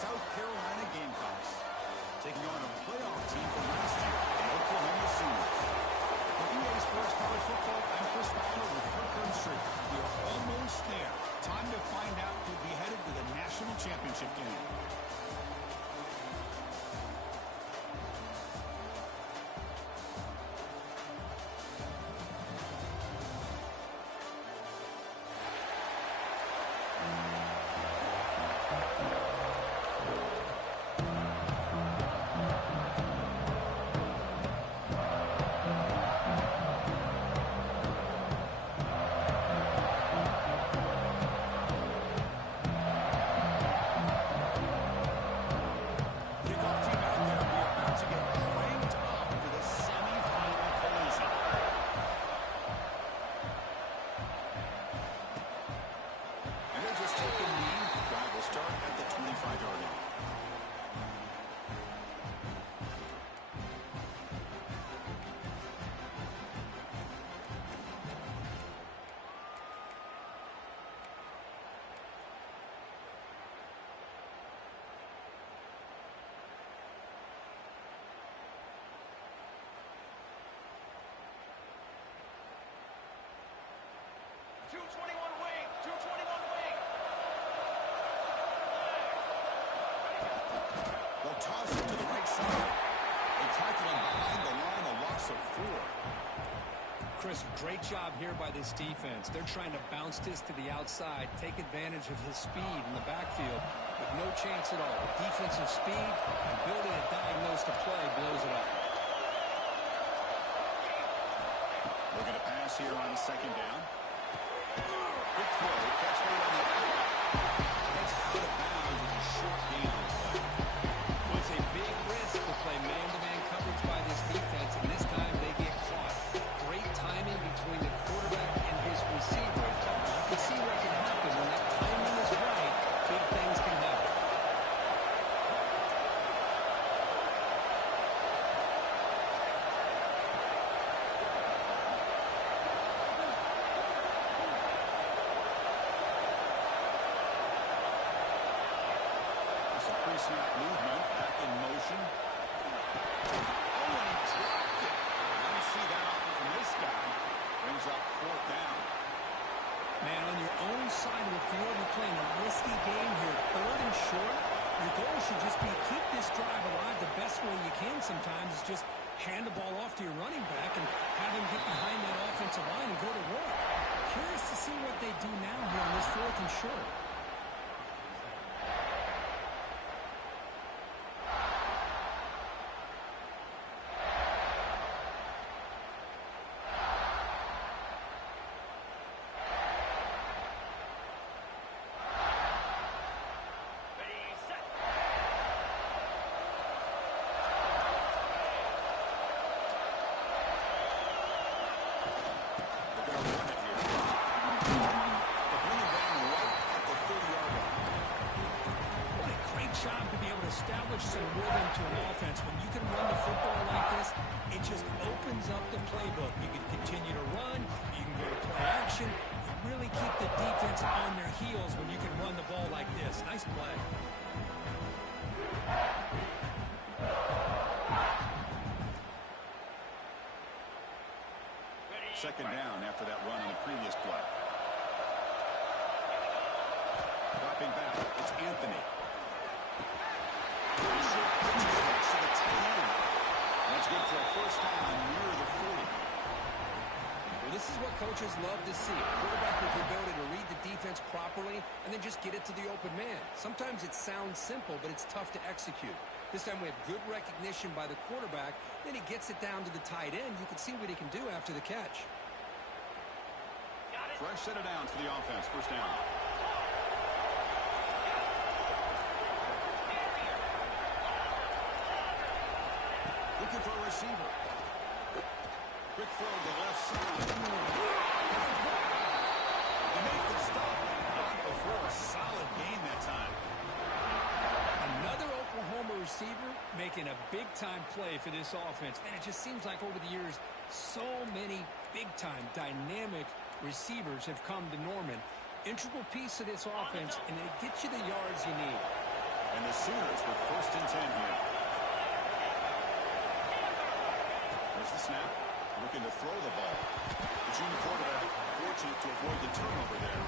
South Carolina Gamecocks, taking on a playoff team from last year, the Oklahoma Sooners. For EA Sports College Football, I'm Chris Fowler with Parker and Street. We are almost there. Time to find out who'll be headed to the national championship game. They'll toss it to the right side. They tackle him behind the line, a loss of 4. Chris, great job here by this defense. They're trying to bounce this to the outside, take advantage of his speed in the backfield, with no chance at all. Defensive speed and ability to diagnose the play blows it up. Looking to pass here on second down. Good throw. Catch made on the outlet. That's out of bounds with a short gain on the play. Well, it's a big risk to play man-to-man coverage by this defense, and this time they get caught. Great timing between the quarterback and his receiver. You can see what can happen when that timing is right. Big things can happen. Pre-snap movement, back in motion. Oh, and he dropped it. I didn't see that offer from this guy. Brings up 4th down. Man, on your own side of the field, you're playing a risky game here. 3rd and short. Your goal should just be keep this drive alive the best way you can sometimes is just hand the ball off to your running back and have him get behind that offensive line and go to work. Curious to see what they do now here on this 4th and short. Establish some rhythm to an offense. When you can run the football like this, it just opens up the playbook. You can continue to run. You can go to play action. You really keep the defense on their heels when you can run the ball like this. Nice play. Second down after that run on the previous play. Dropping back, it's Anthony. That's good for a first down near the 40. Well, this is what coaches love to see. A quarterback with the ability to read the defense properly and then just get it to the open man. Sometimes it sounds simple, but it's tough to execute. This time we have good recognition by the quarterback. Then he gets it down to the tight end. You can see what he can do after the catch. Fresh set of downs for the offense. First down. Looking for a receiver. Quick throw to the left side. They make the stop. Not before a solid gain that time. Another Oklahoma receiver making a big-time play for this offense. Man, it just seems like over the years, so many big-time, dynamic receivers have come to Norman. Integral piece of this offense, and they get you the yards you need. And the the Sooners with 1st and 10 here. There's the snap. Looking to throw the ball. The junior quarterback fortunate to avoid the turnover there.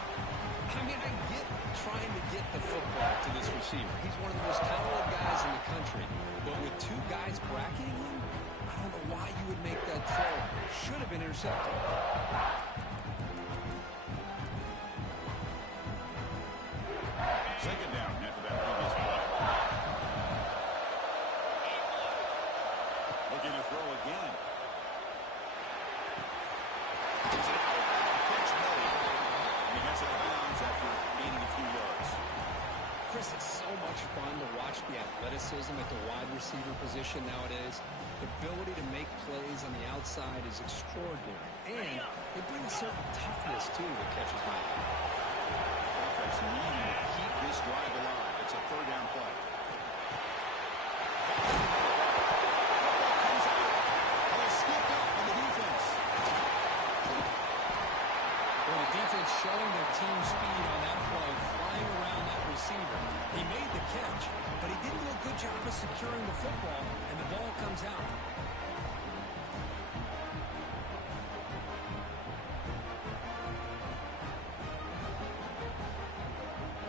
I mean, I get trying to get the football to this receiver. He's one of the most talented guys in the country. But with 2 guys bracketing him, I don't know why you would make that throw. Should have been intercepted. Second down after that previous play. Looking to throw again. He's an out catch made. And he gets it out of bounds after gaining a few yards. Chris, it's so much fun to watch the athleticism at the wide receiver position nowadays. The ability to make plays on the outside is extraordinary. And they bring a certain toughness, too, that catches my eye. Offense needing to keep this drive alive. It's a 3rd down play. Comes out. And they scooped up on the defense. Well, the defense showing their team speed on that play, flying around that receiver. He made the catch, but he didn't do a good job of securing the football, and the ball comes out.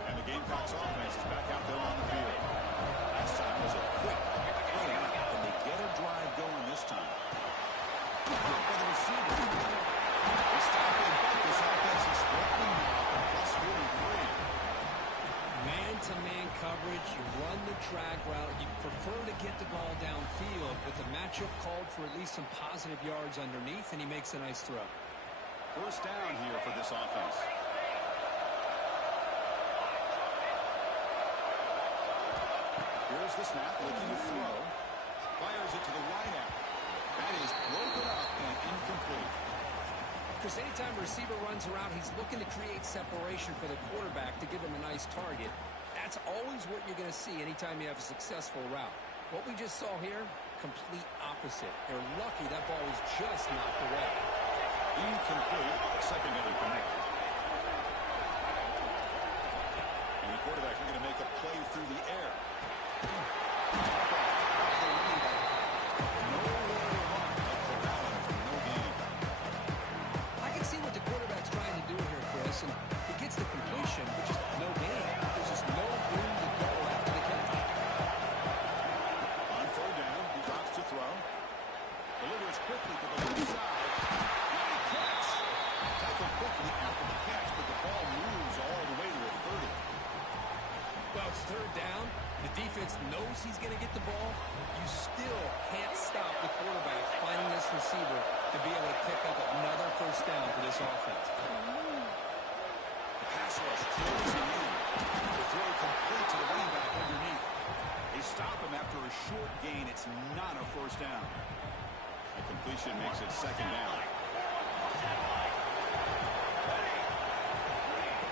And the Gamecocks offense is back out there on the field. Last time was a quick play out, and they get a drive going this time. Good for the receiver. They stop and bunt. This offense is threatening now, plus 43. Man-to-man coverage, you run the drag route, you prefer to get the ball downfield, but the matchup called for at least some positive yards underneath, and he makes a nice throw. 1st down here for this offense. Here's the snap, looking to throw. Fires it to the wide out. That is broken up and incomplete. Because anytime a receiver runs around, he's looking to create separation for the quarterback to give him a nice target. That's always what you're going to see anytime you have a successful route. What we just saw here, complete opposite. They're lucky that ball was just knocked away. Incomplete. 2nd down connect. And the quarterback looking to make a play through the air. I can see what the quarterback's trying to do here, Chris, and he gets the completion, but just no gain. There's just no room to go after the catch. On 3rd down, he drops to throw. Delivers quickly to the left side. Great catch. Tackled quickly after the catch, but the ball moves all the way to a 30. Well, it's 3rd down. The defense knows he's going to get the ball. You still can't stop the quarterback finding this receiver to be able to pick up another 1st down for this offense. Pass rush closing in. The throw complete to the running back underneath. They stop him after a short gain. It's not a 1st down. The completion makes it 2nd down.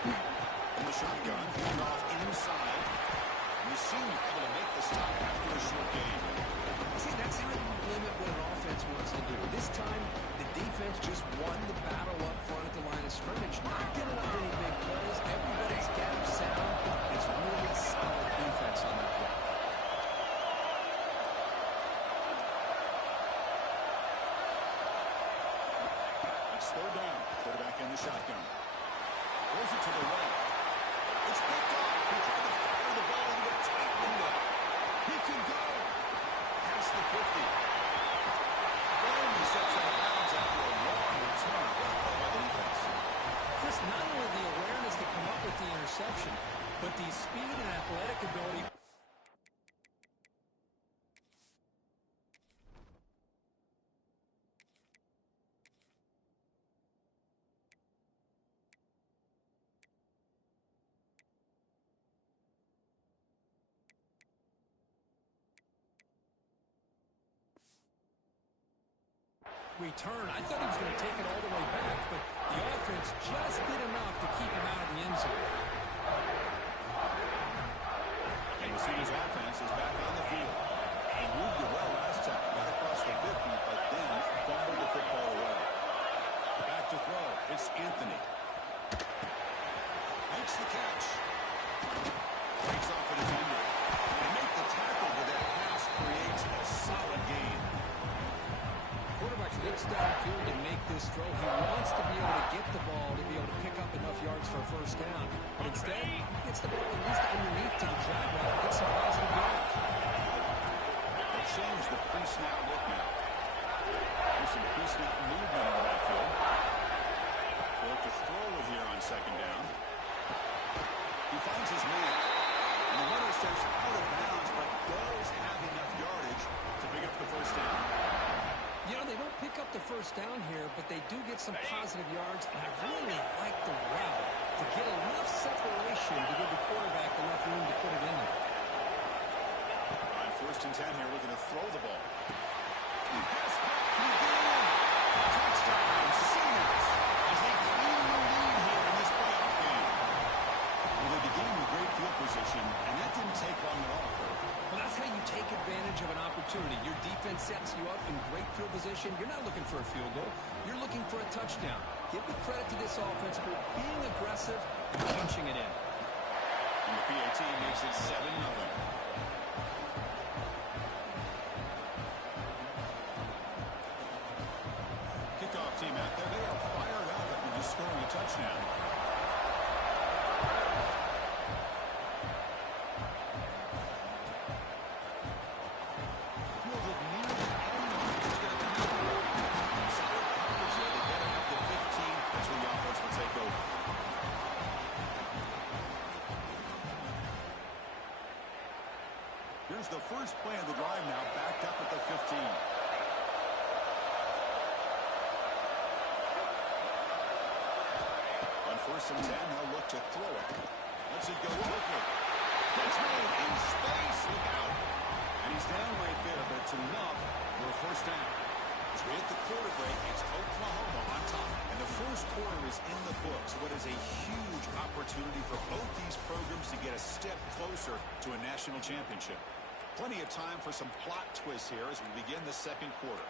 In the shotgun, hand off inside. You seem able to make the stop after a short gain. See, that's how you limit what an offense wants to do. This time, the defense just won the battle up front at the line of scrimmage. Not giving up any big plays. Everybody's gap sound. It's really solid defense on that play. It's 3rd down. Quarterback in the shotgun. Throws it to the right. It's picked off. He tried to fire the ball into a tight window. He can go. Past the 50. Finally sets out of bounds after a long return. Well played by the defense. Chris, not only the awareness to come up with the interception, but the speed and athletic ability. Return. I thought he was going to take it all the way back, but the offense just did enough to keep him out of the end zone. And the Sooners offense is back on the field. He moved it well last time, got across the 50, but then fumbled the football away. Back to throw. It's Anthony. Makes the catch. Breaks off the defender. this throw. He wants to be able to get the ball to be able to pick up enough yards for a first down. But instead, he gets the ball at least underneath to the drag route and gets some positive yards. They'll change the pre-snap look now. There's some pre-snap movement in the backfield. They'll look to throw it here on second down. He finds his man. And the runner steps out of bounds, but does have enough yardage to pick up the first down. You know, they don't pick up the first down here, but they do get some positive yards, and I really like the route to get enough separation to give the quarterback enough room to put it in there. On 1st and 10 here, looking to throw the ball. Touchdown, Sooners, as they claim the lead here in this playoff game. Well, they began with great field position, and that didn't take long at all. Well, that's how you take advantage of an opportunity. Your defense sets you up in great field position. You're not looking for a field goal. You're looking for a touchdown. Give the credit to this offense for being aggressive and punching it in. And the PAT makes it 7-0. Kickoff team out there. They are fired up after just scoring a touchdown. Here's the first play of the drive now, backed up at the 15. On 1st and 10, they'll look to throw it. Lets it go quickly. Catch made in space. Look out. And he's down right there, but it's enough for a first down. As we hit the quarter break, it's Oklahoma on top. And the first quarter is in the books. What is a huge opportunity for both these programs to get a step closer to a national championship. Plenty of time for some plot twists here as we begin the second quarter.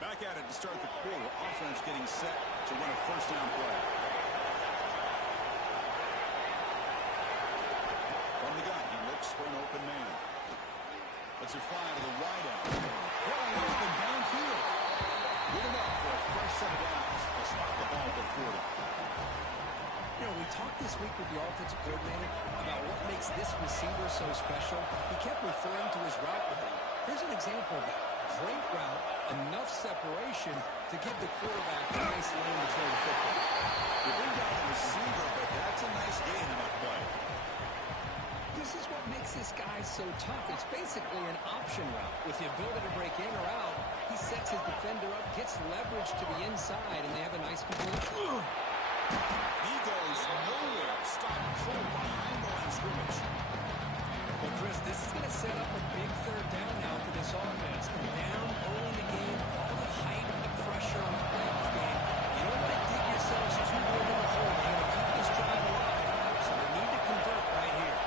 Back at it to start the quarter. Offense getting set to run a first down play. From the gun, he looks for an open man. Lets it fly to the wide out. Wide open downfield. Good enough for a fresh set of downs to spot the ball at 40. You know, we talked this week with the offensive coordinator about what makes this receiver so special. He kept referring to his route running. Here's an example of that. Great route, enough separation to give the quarterback a nice lane to throw the football. You bring down the receiver, but that's a nice gain in that play. This is what makes this guy so tough. It's basically an option route. With the ability to break in or out, he sets his defender up, gets leverage to the inside, and they have a nice completion. He goes nowhere. Stop cold behind the line of scrimmage. Well, Chris, this is going to set up a big third down now for this offense. They're down early in the game, all the hype and the pressure on the playoff game. You don't want to dig yourselves too deep in the hole. You're going to keep this drive alive. So they need to convert right here.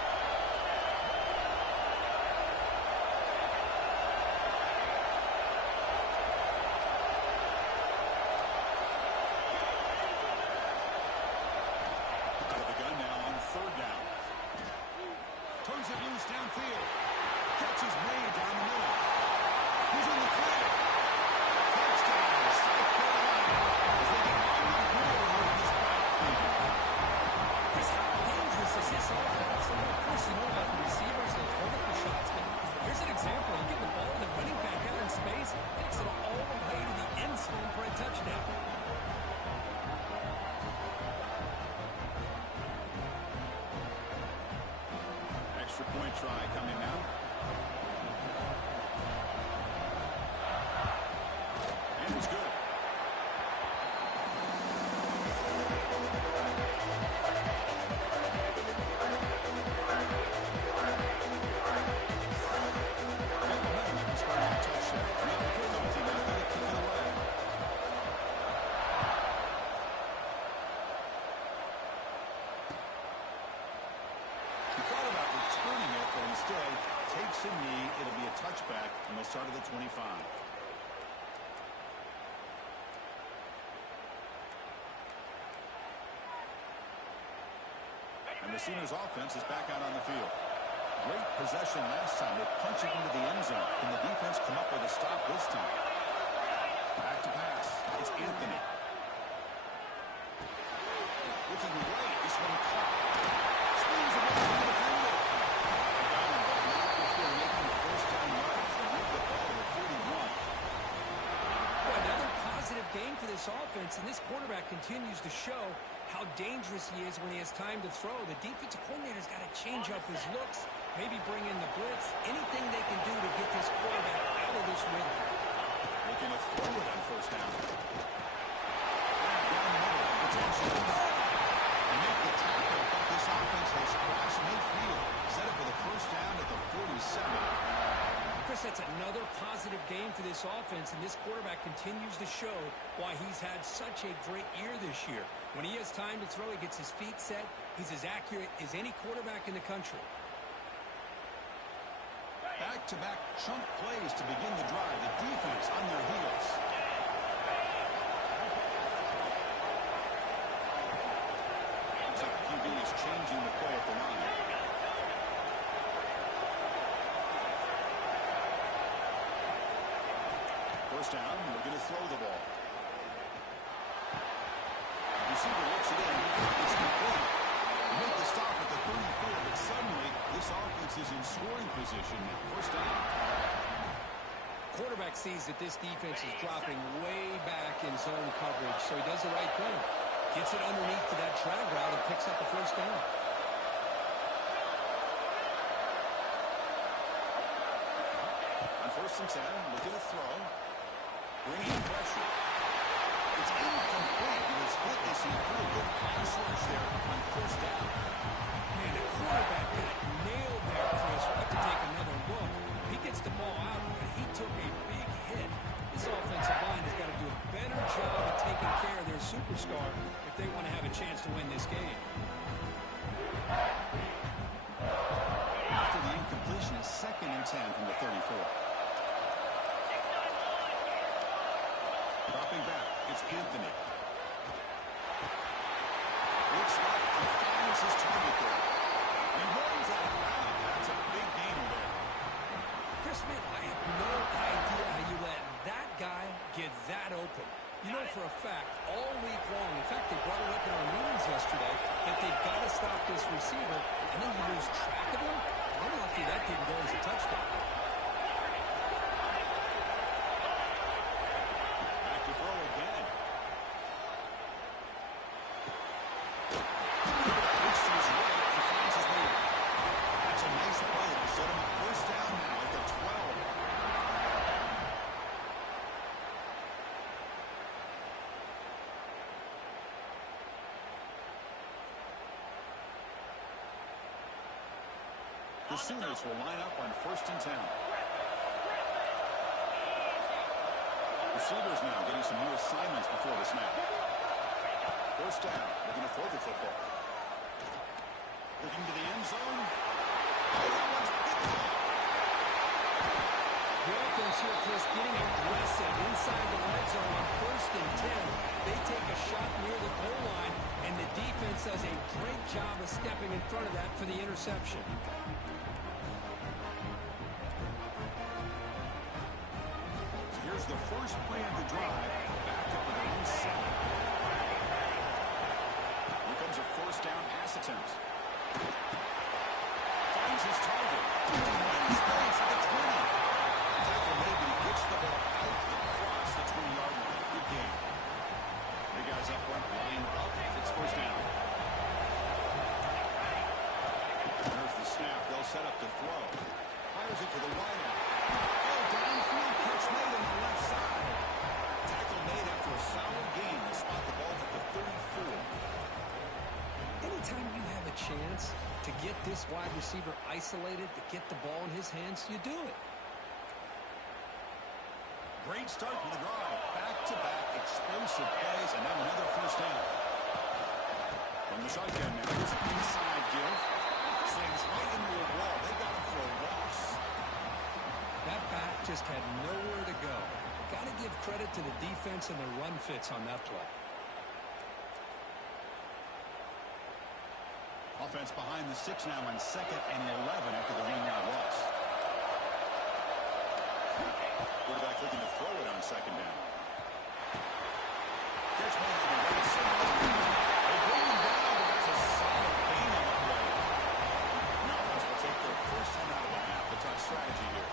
Out of the gun now on 3rd down. Turns it loose downfield. Catch is made down the middle. He's in the clear. Touchdown, South Carolina. As they get on the board here in this playoff game. Chris, how dangerous is this offense? And of course, you know about the receivers, those vertical shots, but here's an example. You get the ball, the running back out in space, takes it all the way to the end zone for a touchdown. Extra point try coming now. And it's good. He thought about returning it, but instead takes a knee. It'll be a touchback, and they'll start at the 25. And the the Sooners offense is back out on the field. Great possession last time. They punch it into the end zone. Can the defense come up with a stop this time? Back to pass. It's Anthony. Looking right. This one caught. Spins it over the defender. Down and back now before making the first down yards. They move the ball to the 41. Well, another positive game for this offense, and this quarterback continues to show how dangerous he is when he has time to throw. The defensive coordinator's got to change up his looks, maybe bring in the blitz, anything they can do to get this quarterback out of this rhythm. Looking to throw it on first down. Down the middle, potentially. They make the tackle, but this offense has crossed midfield. Set it for the first down at the 47. Chris, that's another positive game for this offense, and this quarterback continues to show why he's had such a great year this year. When he has time to throw, he gets his feet set. He's as accurate as any quarterback in the country. Back-to-back chunk plays to begin the drive. The defense on their heels. Looks like the QB is changing the play at the line. First down, looking to throw the ball. Receiver looks it in. It's complete. They make the stop at the 34, but suddenly this offense is in scoring position now. First down. Quarterback sees that this defense is dropping way back in zone coverage, so he does the right thing. Gets it underneath to that drag route and picks up the first down. On first and 10, looking to throw. Bringing pressure. It's incomplete. It was hit as he threw. Good pass rush there on first down. Man, the quarterback got nailed there, Chris. We'll have to take another look. He gets the ball out, but he took a big hit. This offensive line has got to do a better job of taking care of their superstar if they want to have a chance to win this game. After the incompletion, is second and 10 from the 34. Dropping back, it's Anthony. Looks like he finds his target there. He runs that around. That's a big gain there. Chris, man, I have no idea how you let that guy get that open. You know for a fact, all week long, in fact, they brought it up in our meetings yesterday, that they've got to stop this receiver, and then you lose track of him? I'm lucky that didn't go as a touchdown. The Sooners will line up on first and 10. Receivers now getting some new assignments before the snap. First down. They're going to throw the football. Looking to the end zone. Oh, that one's picked off. The offense here, Chris, getting aggressive inside the red zone on first and 10. They take a shot near the goal line, and the defense does a great job of stepping in front of that for the interception. Here's the first play of the drive. Back up with an inside. Here comes a first down pass attempt. Finds his target. Runs pace at the 20. Tackle maybe gets the ball out across the 20-yard line. Good game. The guys up front line up. It's first down. There's the snap. They'll set up the throw. Fires it to the wide out. Downfield catch made on the left side. Tackle made after a solid gain to spot the ball at the 34. Anytime you have a chance to get this wide receiver isolated, to get the ball in his hands, you do it. Great start for the drive. Back-to-back explosive plays, and now another first down. From the shotgun now, here's an inside give. Slings right into a wall. They got him for a loss. That back just had nowhere to go. Got to give credit to the defense and the run fits on that play. Offense behind the 6 now on 2nd and 11 after the 1-yard loss. Quarterback looking to throw it on 2nd down. There's one on the right side. They bring him down, but that's a solid gain on the play. The offense will take their first time out of the half. A tough strategy here.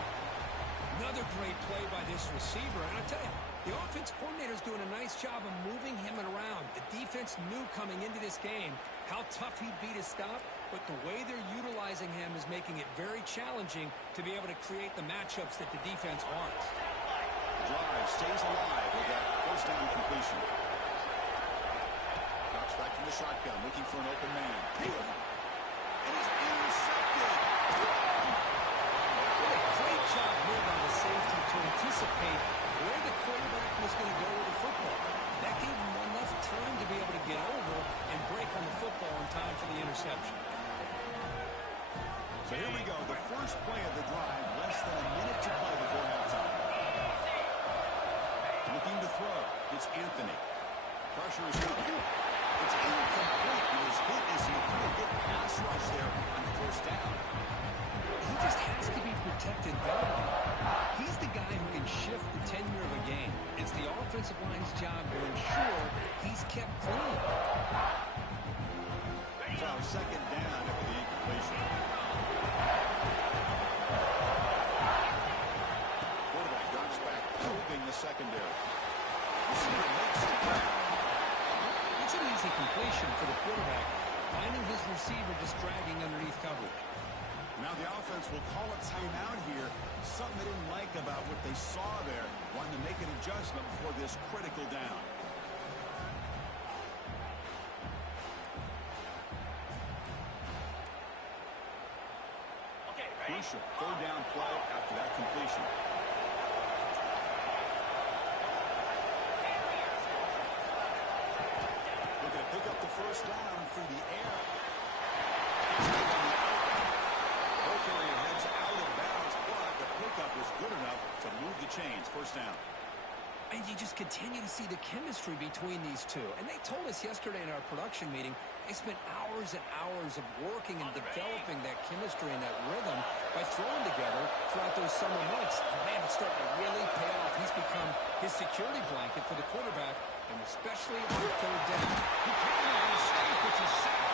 Another great play by this receiver. And I'll tell you, the offense coordinator's doing a nice job of moving him around. The defense knew coming into this game how tough he'd be to stop, but the way they're utilizing him is making it very challenging to be able to create the matchups that the defense wants. Drive stays alive with that first down completion. Drops back from the shotgun, looking for an open man. It is intercepted. Great job here by the safety to anticipate where the quarterback was going to go with the football. That gave him enough time to be able to get over and break on the football in time for the interception. So here we go, the first play of the drive, less than a minute to play before halftime. Looking to throw, it's Anthony. Pressure is coming. It's incomplete. He was hit as he threw a good pass rush there on the first down. He just has to be protected better. He's the guy who can shift the tenure of a game. It's the offensive line's job to ensure he's kept clean. So 2nd down after the incompletion. Quarterback drops back, probing the secondary. Receiver makes the grab. It's an easy completion for the quarterback, finding his receiver just dragging underneath coverage. Now the offense will call a timeout here. Something they didn't like about what they saw there. Wanting to make an adjustment before this critical down. Crucial 3rd down play after that completion. Looking to pick up the first down through the air. Both area heads out of bounds, but the pickup was good enough to move the chains. First down. And you just continue to see the chemistry between these two. And they told us yesterday in our production meeting, they spent hours and hours of working and developing that chemistry and that rhythm by throwing together throughout those summer months. And man, it's starting to really pay off. He's become his security blanket for the quarterback, and especially on 3rd down. He came out of mistake, which is sack.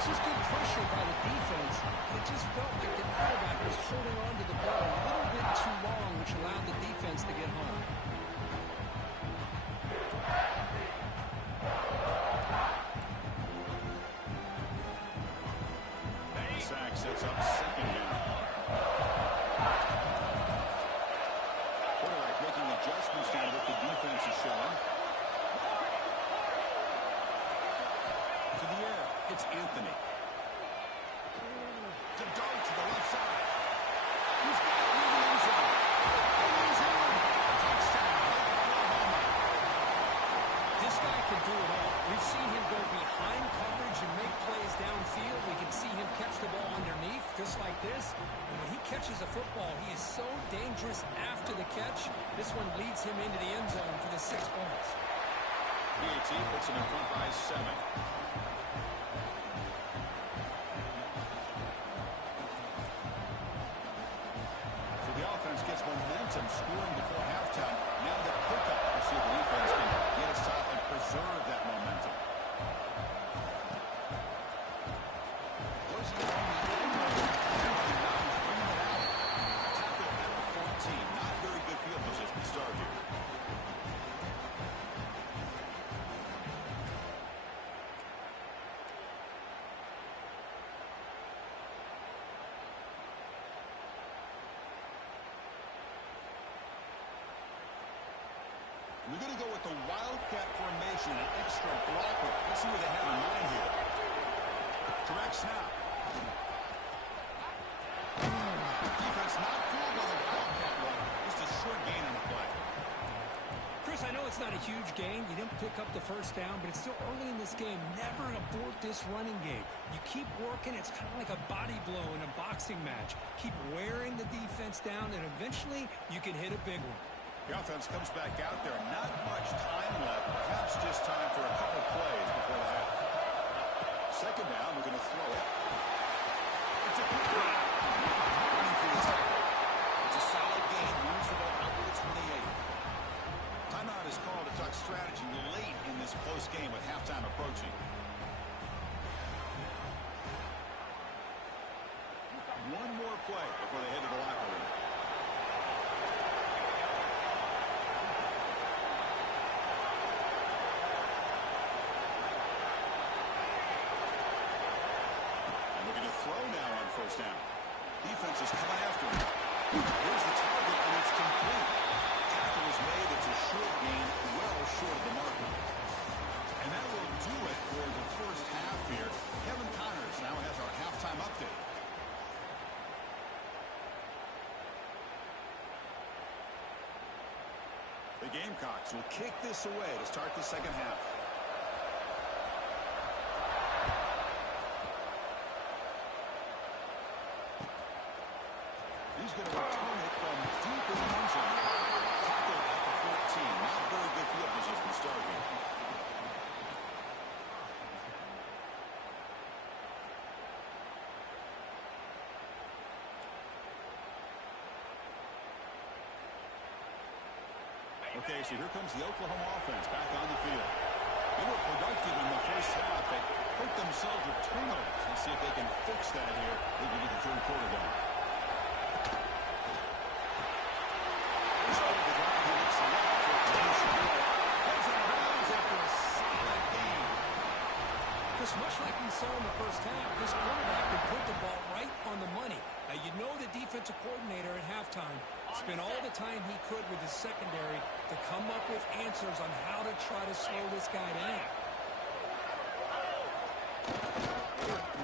This is good pressure by the defense, but it just felt like the quarterback was holding on to the ball a little bit too long, which allowed the defense to get home. Sack sets up 2nd down. Quarterback making adjustments now what the defense is showing. To the air, it's Anthony. To dart to the left side. He's got it in the end zone. He's in. Touchdown. This guy can do it all. We've seen him go behind coverage and make plays downfield. We can see him catch the ball underneath, just like this. And when he catches a football, he is so dangerous after the catch. This one leads him into the end zone for the 6 points. PAT puts him in front by 7. So the offense gets momentum scoring before halftime. Now the pickup. We'll see if the defense can get a stop and preserve that momentum. Not very good field position to start here. We're going to go with the Wildcat formation, an extra blocker. Let's see what they have in mind here. Direct snap. Defense not fooled by the Wildcat run. Just a short gain on the play. Chris, I know it's not a huge gain. You didn't pick up the first down, but it's still early in this game. Never abort this running game. You keep working. It's kind of like a body blow in a boxing match. Keep wearing the defense down, and eventually you can hit a big one. The offense comes back out there. Not much time left. Perhaps just time for a couple plays before the half. Second down, we're going to approaching. One more play before they head to the locker room. And looking to throw now on first down. Defense is coming after him. Here's the target, and it's complete. Tackle is made. It's a short gain, well short of the marker. And that will do it for the first half here. Kevin Connors now has our halftime update. The Gamecocks will kick this away to start the second half. He's going to return it from deep in the end zone. Tackle at the 14. Not very good field position to start here. Okay, so here comes the Oklahoma offense back on the field. They were productive in the first half. They hurt themselves with turnovers. Let's see if they can fix that here as we get the third quarter going. Just much like we saw in the first half, this quarterback could put the ball right on the money. Now, you know the defensive coordinator at halftime spent all the time he could with his secondary to come up with answers on how to try to slow this guy down.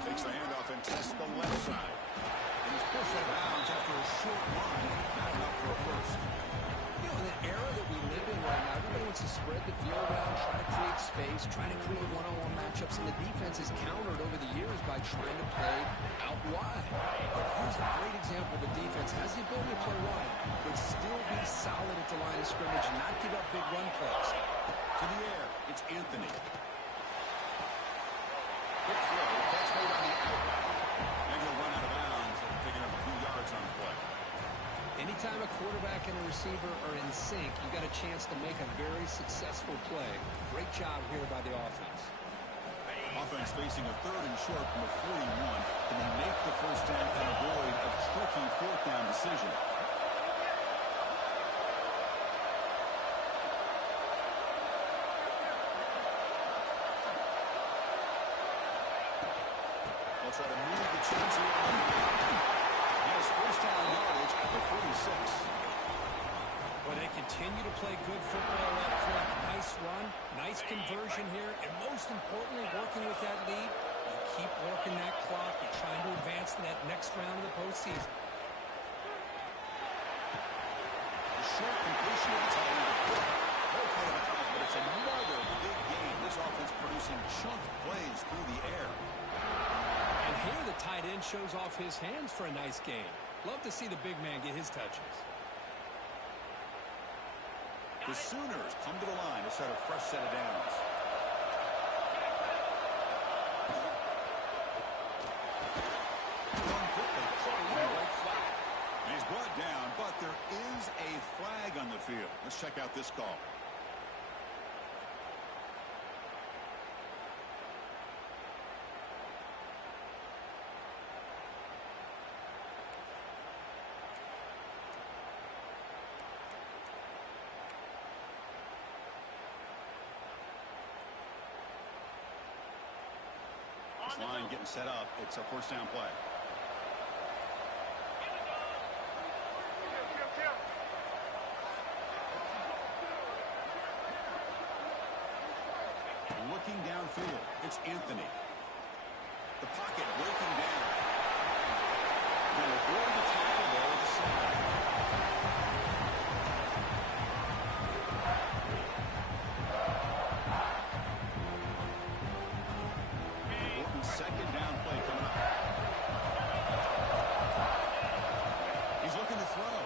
Takes the handoff and tests the left side. And he's pushed out of bounds after a short run. Not enough for a first. You know, in the era that we live in right now, everybody wants to spread the field around, try to create space, try to create one-on-one matchups, and the defense is countered over the years by trying to play out wide. But here's a great example of a defense has the ability to play wide, but still be solid at the line of scrimmage and not give up big run plays. To the air, it's Anthony. Quick throw, catch made on the outback. And he'll run out of bounds, picking up a few yards on the play. Anytime a quarterback and a receiver are in sync, you got a chance to make a very successful play. Great job here by the offense. Offense facing a third and short from the 41. Can they make the first down and avoid a tricky fourth down decision? They'll try to move the chains here. He has first down yardage at the 46. Well, they continue to play good football up front. Nice run, nice conversion here, and most importantly, working with that lead, you keep working that clock. You're trying to advance to that next round of the postseason. The short completion of the tight end. They'll play it out, but it's another big game. This offense producing chunk plays through the air. And here the tight end shows off his hands for a nice game. Love to see the big man get his touches. The Sooners come to the line to set a fresh set of downs. He's brought down, but there is a flag on the field. Let's check out this call. Line getting set up. It's a first down play. Looking downfield, it's Anthony. The pocket breaking down. They'll avoid the tackle there with the slide. Second down play coming up. He's looking to throw.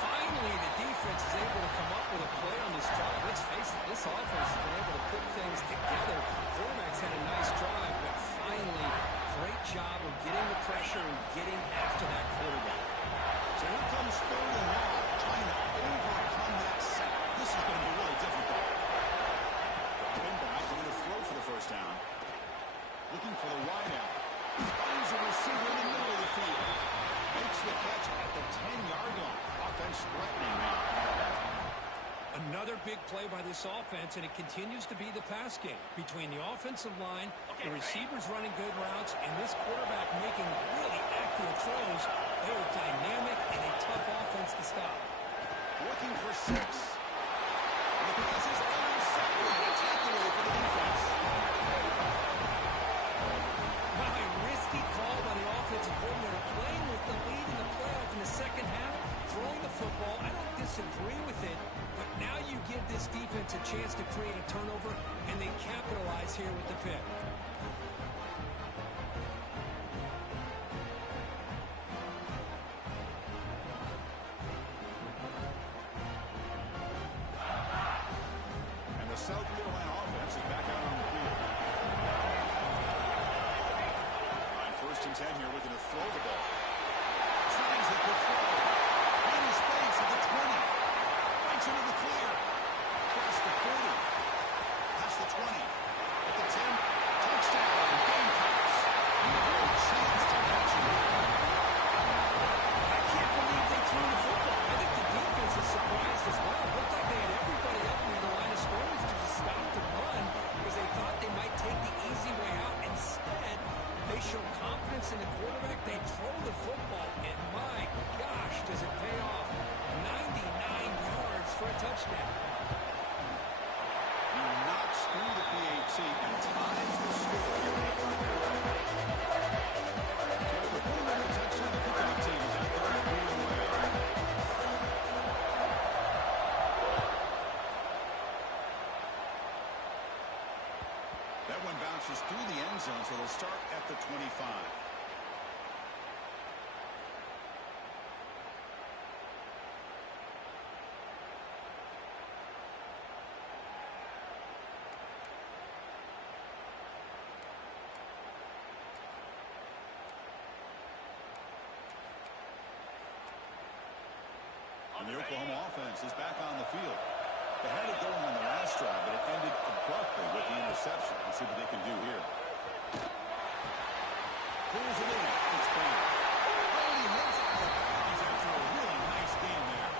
Finally, the defense is able to come up with a play on this drive. Let's face it, this offense has been able to put things together. Quarterbacks had a nice drive, but finally Another big play by this offense, and it continues to be the pass game between the offensive line, the receivers running good routes, and this quarterback making really accurate throws. They are dynamic and a tough offense to stop. Looking for 6. The pass is intercepted. A takeaway for the defense. Wow, a risky call by the offensive coordinator, playing with the lead in the playoff in the second half, throwing the football. I don't disagree with it, but now you give this defense a chance to create a turnover, and they capitalize here with the pick. And the South Carolina offense is back out on the field. On 1st and 10 here, looking to throw the ball. Tries it to throw. In space at the 20. Breaks into the clear. Across the 40. Past the 20. At the 10. Touchdown. Gamecocks. No chance to catch him. I can't believe they threw the football. I think the defense is surprised as well. It looked like they had everybody up near the line of scrimmage to just stop the run because they thought they might take the easy way out. Instead, they show confidence in the quarterback. They throw the football, and my gosh, does it pay off. 99 yards for a touchdown. He knocks through the PAT and ties the score here in the third quarter. So after putting on the touchdown, the kickoff team is out there leading the way. That one bounces through the end zone, so they'll start at the 25. And the Oklahoma offense is back on the field. They had it going on the last drive, but it ended abruptly with the interception. Let's see what they can do here. Pulls it in. It's gone. Oh, he hits out of bounds after a really nice game there.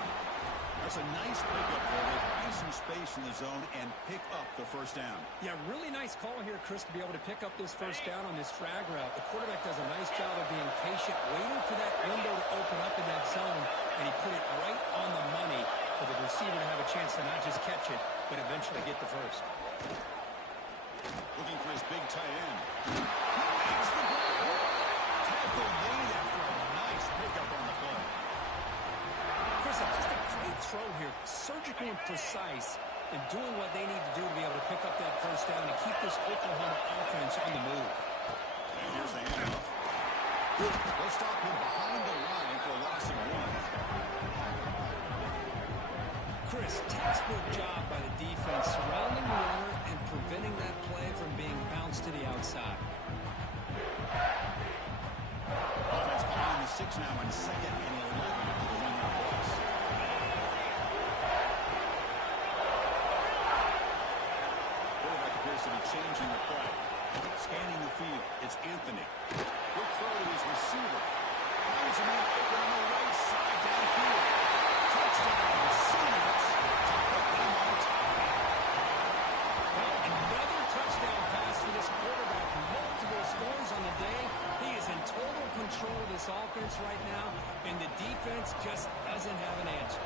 That's a nice pickup for them. Find some space in the zone and pick up the first down. Yeah, really nice call here, Chris, to be able to pick up this first down on this drag route. The quarterback does a nice job of being patient, waiting for that window to open up in that zone, and he put it right on the money for the receiver to have a chance to not just catch it, but eventually get the first. Looking for his big tight end. He makes the grab. Tackle made after a nice pickup on the play. Chris, just a great throw here. Surgical and precise in doing what they need to do to be able to pick up that first down and keep this Oklahoma offense on the move. And here's the handoff. They'll stop him behind the line for a loss of 1. Chris, textbook job by the defense surrounding the runner and preventing that play from being bounced to the outside. Offense behind the 6 now on 2nd and 11 after the 1-yard loss. Quarterback appears to be changing the play. Scanning the field. It's Anthony. Quick throw to his receiver. Finds a man open on the right side downfield. Touchdown, the Sooners to put them on top. Well, another touchdown pass for this quarterback. Multiple scores on the day. He is in total control of this offense right now, and the defense just doesn't have an answer.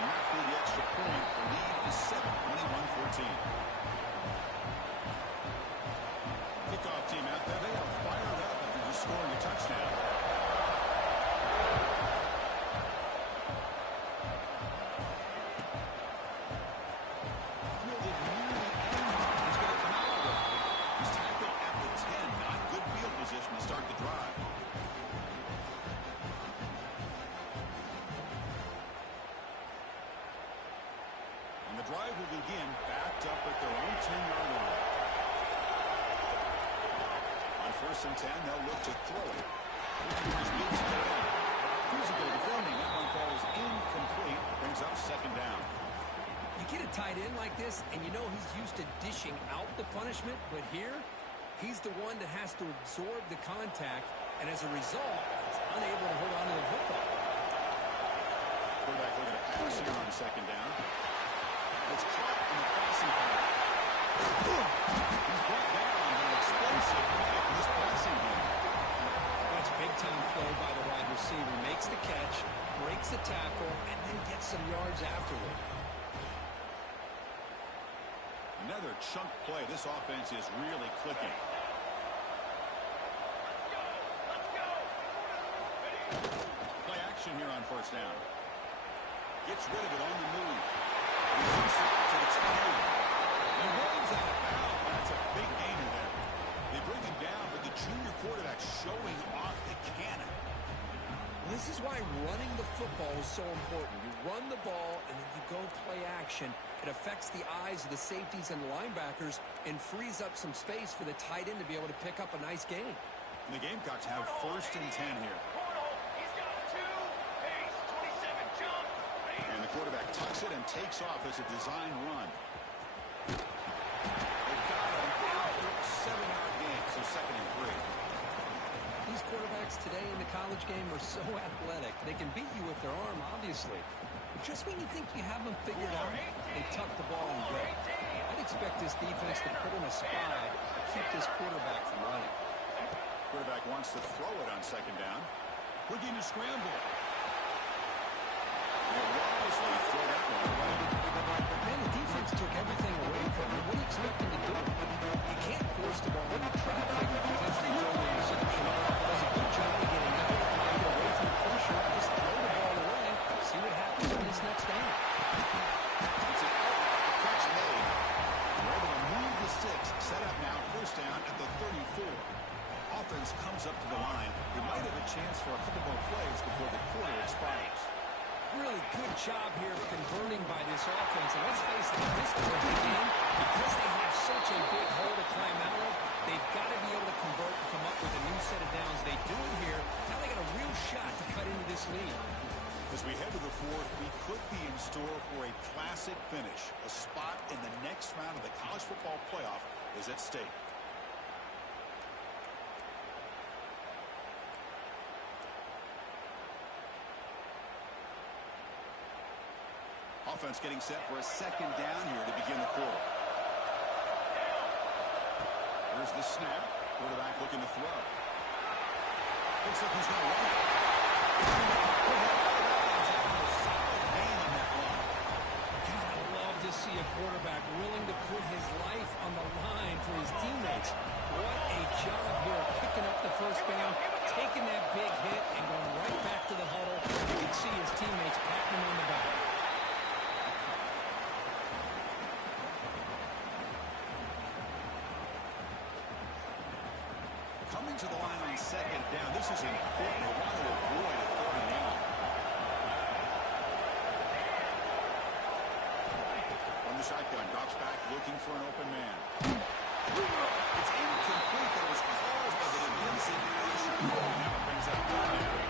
And after the extra point, the lead is 7, 21-14. Kickoff team out there, they are fired up after just scoring a touchdown. Fielded near the end line. He's going to come out of it. He's tackled at the 10. Not good field position to start the drive. And the drive will begin backed up at their own 10-yard line. On 1st and 10, they'll look to throw it. Looking for his big tight end. Physical defending. That one falls incomplete. Brings up 2nd down. You get a tight end like this, and you know he's used to dishing out the punishment, but here, he's the one that has to absorb the contact, and as a result, he's unable to hold on to the football. Quarterback looking to pass it here on second down. It's caught in the passing play. He's brought down on an explosive play for this passing game. That's big-time play by the wide receiver. Makes the catch, breaks the tackle, and then gets some yards afterward. Another chunk play. This offense is really clicking. Play action here on first down. Gets rid of it on the move. Release it to the tight end. He runs out of bounds. That's a big gainer there. They bring him down, but the junior quarterback showing off the cannon. This is why running the football is so important. You run the ball, and then you go play action. It affects the eyes of the safeties and linebackers and frees up some space for the tight end to be able to pick up a nice gain. And the Gamecocks have 1st and 10 here. And the quarterback tucks it and takes off as a design run. They've got him after a 7-yard gain, so 2nd and 3. These quarterbacks today in the college game are so athletic. They can beat you with their arm, obviously. But just when you think you have them figured out, they tuck the ball and go. I'd expect this defense to put in a spy to keep this quarterback from running. Quarterback wants to throw it on 2nd down. Looking to scramble. Wisely throw that one away. Man, the defense took everything away from him. What do you expect him to do? You can't force the ball into traffic and potentially throw the interception. Does a good job of getting out of the pocket away from the pressure. Just throw the ball away. See what happens on this next down. It's an outright catch made. They're able to move the sticks. Set up now, 1st down at the 34. Offense comes up to the line. They might have a chance for a couple more plays before the quarter expires. Really good job here of converting by this offense. And let's face it, this point in the game, because they have such a big hole to climb out of, they've got to be able to convert and come up with a new set of downs. They do it here. Now they got a real shot to cut into this lead. As we head to the 4th, we could be in store for a classic finish. A spot in the next round of the college football playoff is at stake. Offense getting set for a 2nd down here to begin the quarter. Here's the snap. Quarterback looking to throw. Looks like he's going to run it. Solid gain on that run. God, I love to see a quarterback willing to put his life on the line for his teammates. What a job here picking up the 1st down, taking that big hit, and going right back to the huddle. You can see his teammates patting him on the back. Coming to the line on 2nd down. This is important. They want to avoid a 3rd and out. From the shotgun, drops back, looking for an open man. It's incomplete. That was caused by the defensive pressure. Now it brings up 3rd down.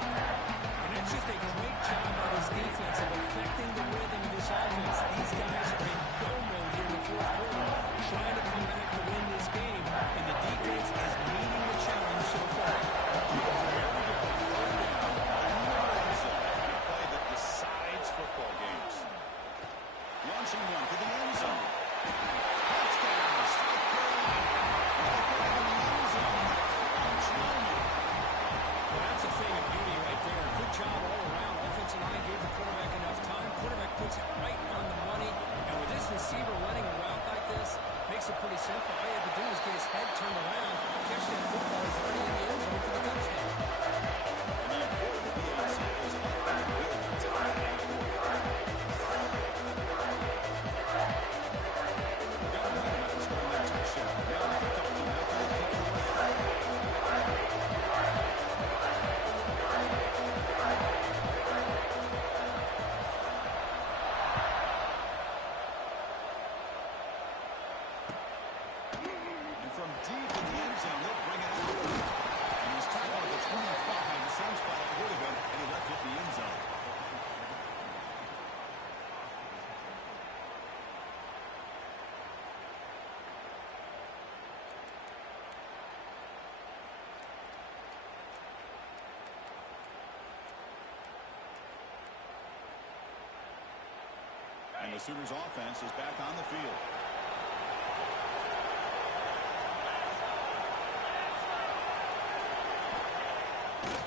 And that's just a great job by this defense of affecting the rhythm of this offense. These guys are in go mode here in the 4th quarter, trying to come back to win this game, and the defense is meeting the challenge so far. A play that decides football games. Launching one to the end zone. Touchdown, South Carolina. In the end zone. Well, that's a thing of beauty right there. Good job all around. Offensive line gave the quarterback enough time. Quarterback puts it right on the money. And with this receiver running a route like this, makes it pretty simple. All you have to do is get his head turned around, catch that football, he's already in the end zone for the touchdown. From deep in the end zone, they'll bring it out. And he's tackled at the And the Sooners offense is back on the field.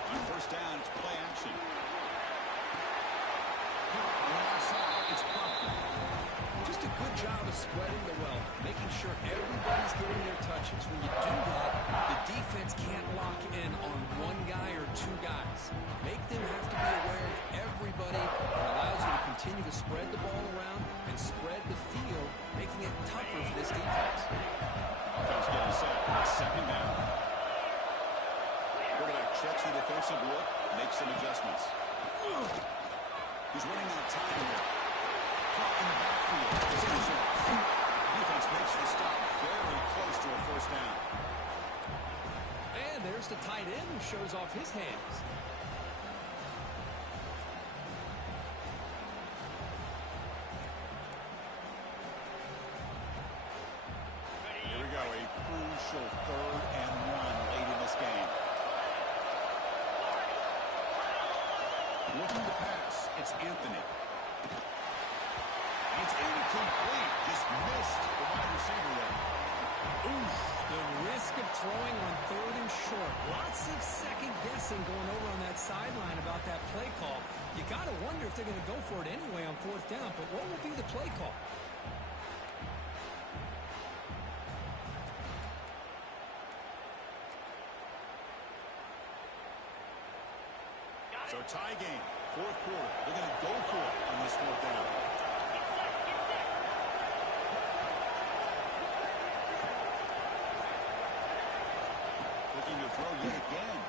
On first down, it's play action. On the outside, it's Proctor. Just a good job of spreading the wealth, making sure everybody's getting their touches. When you do that, the defense can't lock in on one guy or two guys. Make them have to be aware of everybody. It allows you to continue to spread the ball around and spread the field, making it tougher for this defense. Offense getting set. It's second down. Quarterback checks the defensive look, makes some adjustments. He's running out of time here. Caught in the backfield. Defense makes the stop very close to a first down. And there's the tight end who shows off his hands. Here we go, a crucial 3rd and 1 late in this game. Looking to pass, it's Anthony. It's incomplete. Just missed the wide receiver there. Oof, the risk of throwing on 3rd and short. Lots of second guessing going over on that sideline about that play call. You got to wonder if they're going to go for it anyway on 4th down, but what will be the play call? So tie game, 4th quarter. They're going to go for it on this 4th down. Looking to throw yet again.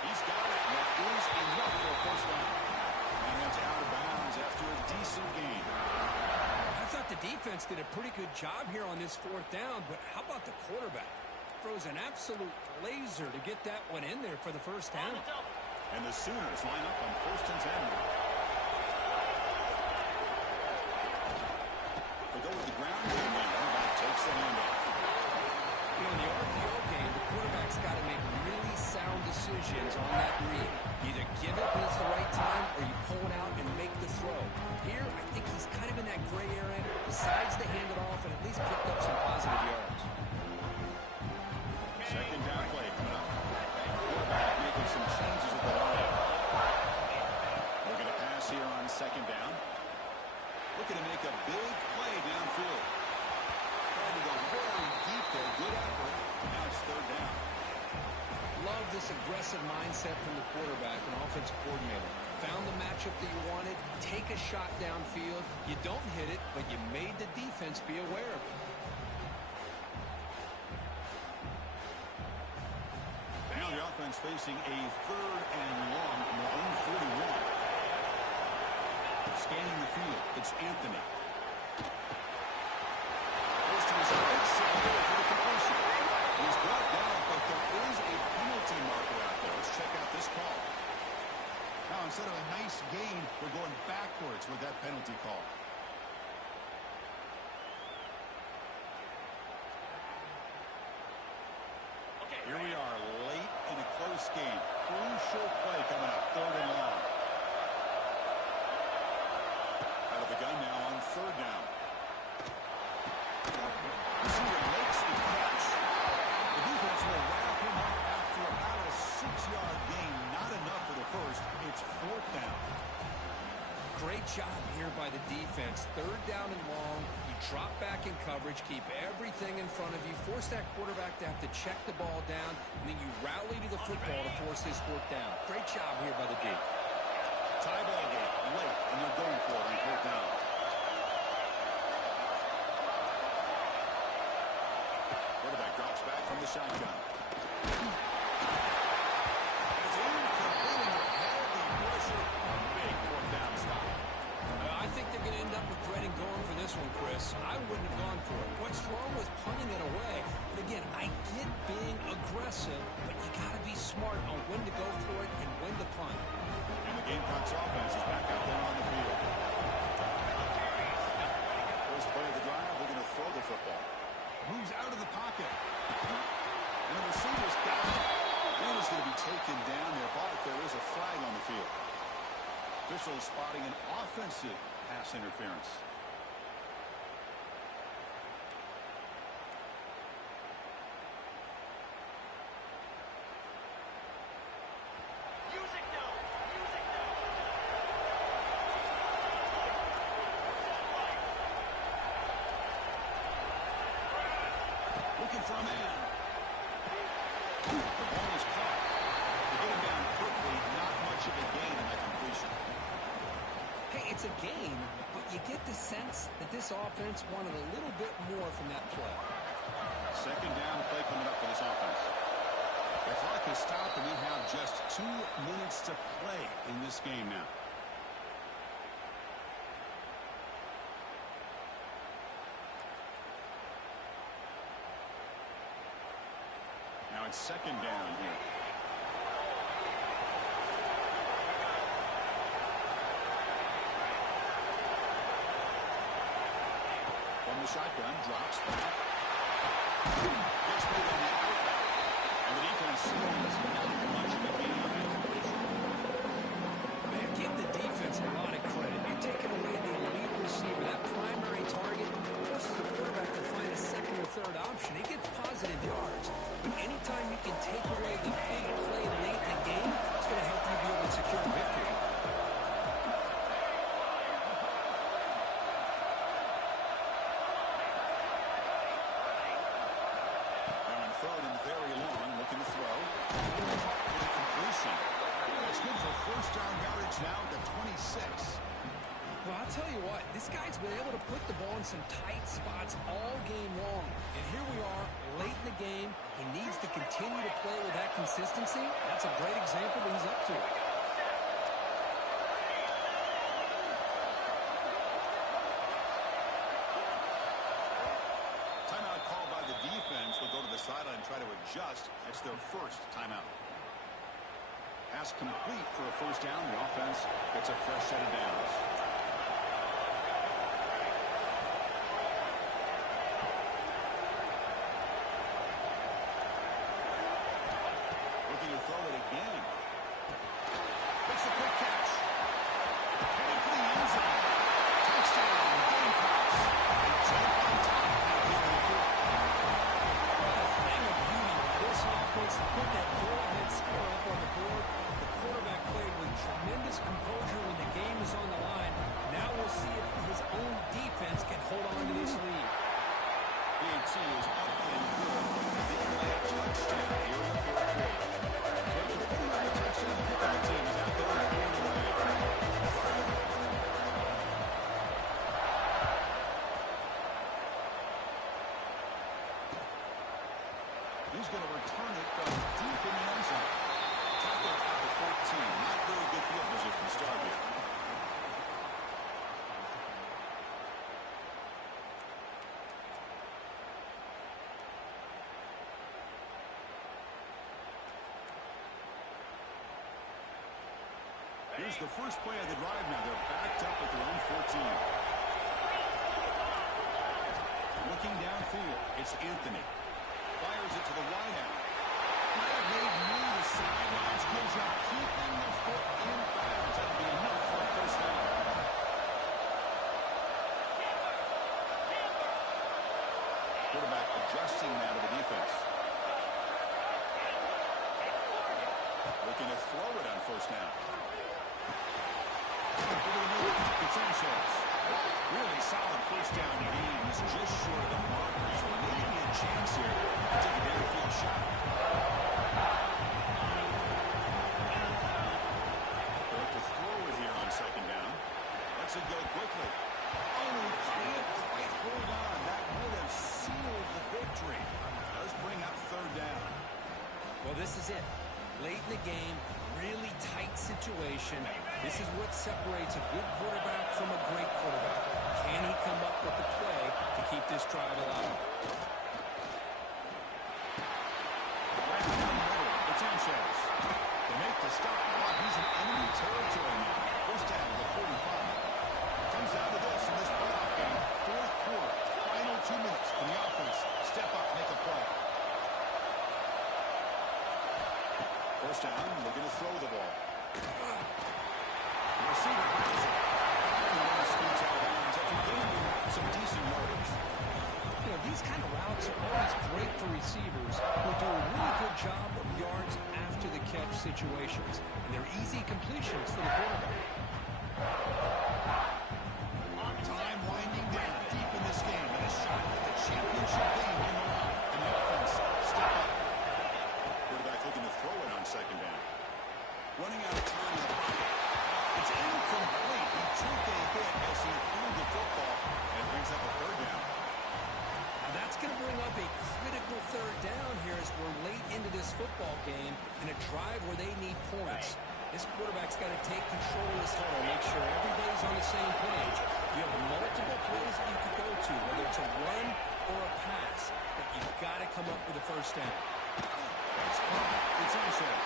He's got it. That is enough for a first down. And that's out of bounds after a decent gain. I thought the defense did a pretty good job here on this 4th down, but how about the quarterback? Throws an absolute laser to get that one in there for the first down. And the Sooners line up on 1st and 10. They go with the ground game now. That takes the handoff. You know, in the RPO game, the quarterback's got to make really sound decisions on that read. Either give it when it's the right time, or you pull it out and make the throw. Here, I think he's kind of in that gray area, decides to hand it off, and at least picked up some positive yards. Second down play coming up. Quarterback making some changes at the line. We're going to pass here on 2nd down. Looking to make a big play downfield. Trying to go very deep there. Good effort. Now it's 3rd down. Love this aggressive mindset from the quarterback and offensive coordinator. Found the matchup that you wanted. Take a shot downfield. You don't hit it, but you made the defense be aware of it. Now the offense facing a 3rd and long from their own 41. Scanning the field, it's Anthony. Goes to his right side for the completion. He's brought down, but there is a penalty marker out there. Let's check out this call. Now, instead of a nice gain, we're going backwards with that penalty call. Here we are, late in a close game. Crucial play coming up, 3rd and long. Out of the gun now on 3rd down. Receiver makes the catch. The defense will wrap him up after about a 6-yard gain. Not enough for the first. It's 4th down. Great job here by the defense. 3rd down and long. You drop back in coverage, keep everything in front of you, force that quarterback to have to check the ball down, and then you rally to the football to force this 4th down. Great job here by the D. Tie ball game, late, and they're going for it on 4th down. Quarterback drops back from the shotgun. It's incomplete with heavy pressure. A big 4th down stop. I think they're going to end up regretting going for this one, Chris. I wouldn't have gone for it. What's wrong with punting it away? And again, I get being aggressive, but you got to be smart on when to go for it and when to punt. And the Gamecocks offense is back out there on the field. First play of the drive, they're going to throw the football. Moves out of the pocket. And the receiver's got it. And is going to be taken down there. But there is a flag on the field. Officials spotting an offensive pass interference. Looking for a man. The ball is caught. To get him down quickly, not much of a gain in that completion. Hey, it's a gain, but you get the sense that this offense wanted a little bit more from that play. Second down play coming up for this offense. The clock is stopped, and we have just 2 minutes to play in this game now. Now it's second down here. From the shotgun, drops back. Gets rid on the outlet. And the defense scores not much of a gain on that completion. Man, give the defense a lot of credit. You're taking away the elite receiver, that primary target, forces the quarterback to find a second or third option. He gets positive yards. But anytime you can take away the big play late in the game, it's going to help you be able to secure a victory. Third and very long, looking to throw. For the completion. That's good for first down yardage now at the 26. Well, I'll tell you what, this guy's been able to put the ball in some tight spots all game long. And here we are, late in the game. He needs to continue to play with that consistency. That's a great example that he's up to. Timeout called by the defense. They'll go to the sideline and try to adjust. That's their first timeout. Pass complete for a first down. The offense gets a fresh set of downs. Looking to throw it again. Makes a quick catch. Heading for the end zone. Touchdown. Gamecocks. They jump on top. Offense to put that go-ahead score up on the board. The quarterback played with tremendous composure when the game is on the line. Now we'll see if his own defense can hold on to this lead. Ncaa is up and good. They can lay a touchdown here in the fourth quarter. So it's a pretty nice touchdown. The kickoff team is out there and going away. He's going to return it from deep in the end zone. Tackle at the 14. Not very good field position to start here. Here's the first play of the drive now. They're backed up at their own 14. Looking downfield, it's Anthony. Fires it to the wideout. Might have made near the sidelines. Good job keeping the foot in bounds. That'll be enough for a first down. Quarterback adjusting now to the defense. Looking to throw it on first down. It's Ncaa. Really solid first down gain. He's just short of the marker, so maybe a chance here to take a downfield shot. But to throw it here on second down. Lets it go quickly. Oh, he can't quite hold on. That would have sealed the victory. Does bring up third down. Well, this is it. Late in the game, really tight situation. This is what separates a good quarterback from a great quarterback. Can he come up with the play to keep this drive alive? Right down the middle, it's Ncaa. They make the stop. Wow, he's in enemy territory now. First down to the 45. Comes down to this in this playoff game. Fourth quarter, final 2 minutes. Can the offense step up, make a play? First down, looking to throw the ball. The receiver has it. And the scoots out. some decent yardage. You know, these kind of routes are always great for receivers who do a really good job of yards after the catch situations. And they're easy completions for the quarterback. Time winding down deep in this game. And a shot at the championship game on the line. And the offense step up. Quarterback looking to throw it on second down. Running out of time in the pocket. It's incomplete. He took a hit as he threw the football and brings up a third down. Now that's going to bring up a critical third down here as we're late into this football game in a drive where they need points. This quarterback's got to take control of this huddle, make sure everybody's on the same page. You have multiple plays that you could go to, whether it's a run or a pass, but you've got to come up with a first down. It's caught. It's Ncaa.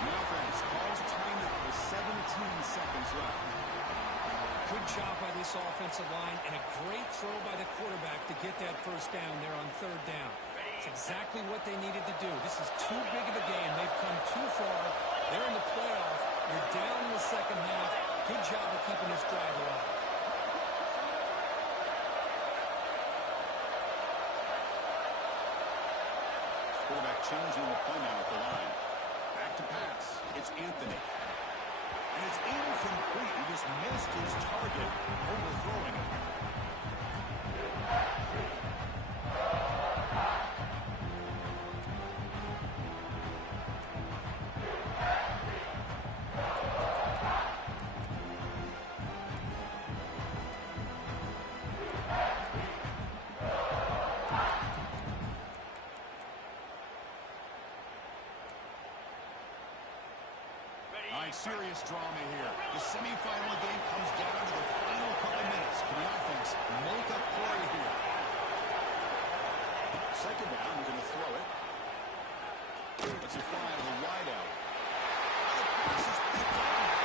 The offense calls time with 17 seconds left. Good job by this offensive line and a great throw by the quarterback to get that first down there on third down. It's exactly what they needed to do. This is too big of a game. They've come too far. They're in the playoff. You're down in the second half. Good job of keeping this drive alive. Quarterback changing the play now at the line. Back to pass. It's Anthony. And it's incomplete. He just missed his target, overthrowing it. Serious drama here. The semifinal game comes down to the final couple minutes. Can the offense make a play here? Second down, we're going to throw it. It's a fly to the wideout. The pass is picked up.